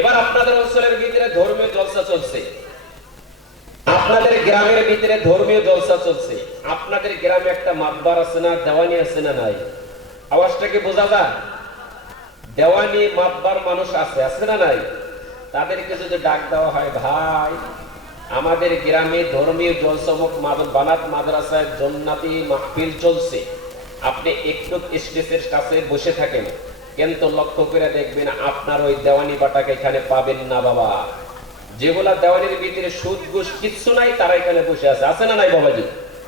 এবার আপনাদের অঞ্চলের ভিতরে ধর্মীয় জলসা চলছে, আপনাদের গ্রামের ভিতরে ধর্মীয় জলসা চলছে। আপনাদের গ্রামে একটা মাতবার আছে না, দেওয়ানি আছে না নাই? আওয়াজটা কি বোঝা যায়? দেওয়ানি মাতবার মানুষ আছে, আছে না নাই? তাদেরকে যদি ডাক দেওয়া হয়, ভাই আমাদের গ্রামে ধর্মীয় জলসমুখ বানাত মাদ্রাসায় জান্নাতি মাহফিল চলছে, আপনি একটু স্টেজের কাছে বসে থাকেন, কিন্তু লক্ষ্য করে দেখবেন আপনার ওই দেওয়ানি বাটাকে এখানে পাবেন না বাবা। যেগুলা দেওয়ানির ভিতরে সুদ ঘুষ কিচ্ছু নাই, তারা এখানে বসে আছে, আছে না নাই বাবাজি?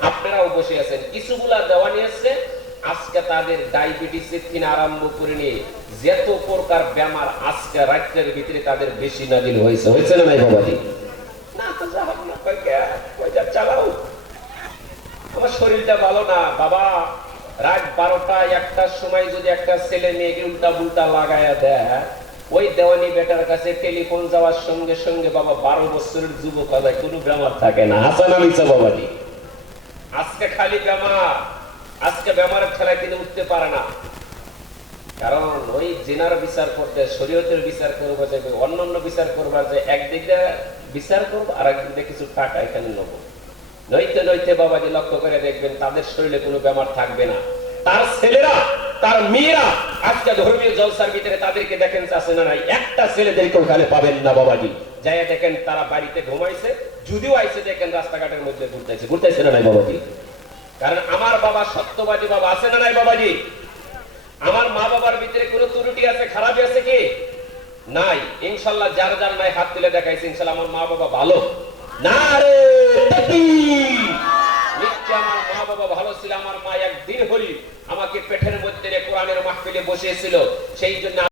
আপনারাও বসে আছেন। কিছুগুলা দেওয়ানি আছে, আজকে তাদের ডায়াবেটিস থেকে আরম্ভ করে নিয়ে যত প্রকার বেমার আজকে রাত্রের ভিতরে তাদের বেশি নাজিল হয়েছে, হয়েছে না নাই বাবাজি? না যাও না, কয়টা চালাও, আমার শরীরটা ভালো না বাবা। রাত 12টা 1টার সময় যদি একটা ছেলে মেয়েকে উল্টা পুল্টা লাগায়া দেয়, ওই দেওয়ানি বেটার কাছে টেলিফোন যাওয়ার সঙ্গে সঙ্গে বাবা 12 বছরের যুবক হয়, কোনো বেমার থাকে না। হাসান আমিসা বাবাজি, আজকে খালি বেমার, আজকে বেমারের খেলায় তিনি উঠতে পারে না, কারণ ওই জিনার বিচার করতে শরীয়তের বিচার করবো, যে অন্যান্য বিচার করবার, যে একদিকে বিচার করবো আর একদিকে কিছু টাকা এখানে নেবো, নইতে নইতে বাবাজি লক্ষ্য করে দেখবেন তাদের শরীরে কোনো বেমার থাকবে না। তার ছেলেরা, তার মেয়েরা আজকে ধর্মীয় জলসার ভিতরে তাদেরকে দেখেন, আছে না নাই? একটা ছেলেদেরকে ওখানে পাবেন না বাবাজি। যাই দেখেন তারা বাড়িতে ঘুমাইছে, যদিও আইসে দেখেন রাস্তাঘাটের মধ্যে ঘুরতেছে, ঘুরতেছে না নাই বাবাজি? কারণ আমার বাবা সত্যবাদী বাবা, আছে না নাই বাবাজি? আমার মা বাবার ভিতরে কোনো ত্রুটি আছে, খারাপ আছে কি নাই? ইনশাল্লাহ যার যার নাই হাত তুলে দেখাইছে, ইনশাল্লাহ আমার মা বাবা ভালো না রে। নিশ্চয় আমার মা বাবা ভালো ছিল। আমার মা একদিন হলি আমাকে পেটের মধ্যে কোরআনের মাহফিলে বসিয়েছিল, সেই জন্য